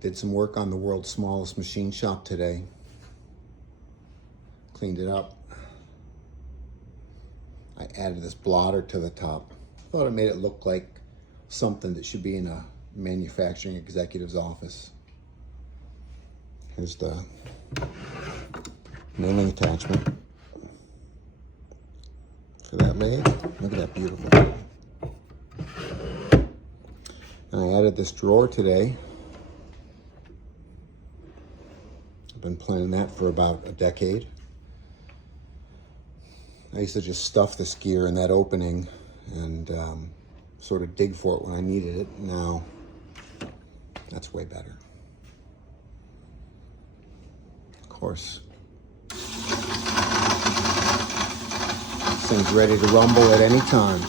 Did some work on the world's smallest machine shop today. Cleaned it up. I added this blotter to the top. Thought it made it look like something that should be in a manufacturing executive's office. Here's the nailing attachment for that lathe. Look at that, beautiful. And I added this drawer today. I've been planning that for about a decade. I used to just stuff this gear in that opening and sort of dig for it when I needed it. Now, that's way better. Of course, this thing's ready to rumble at any time.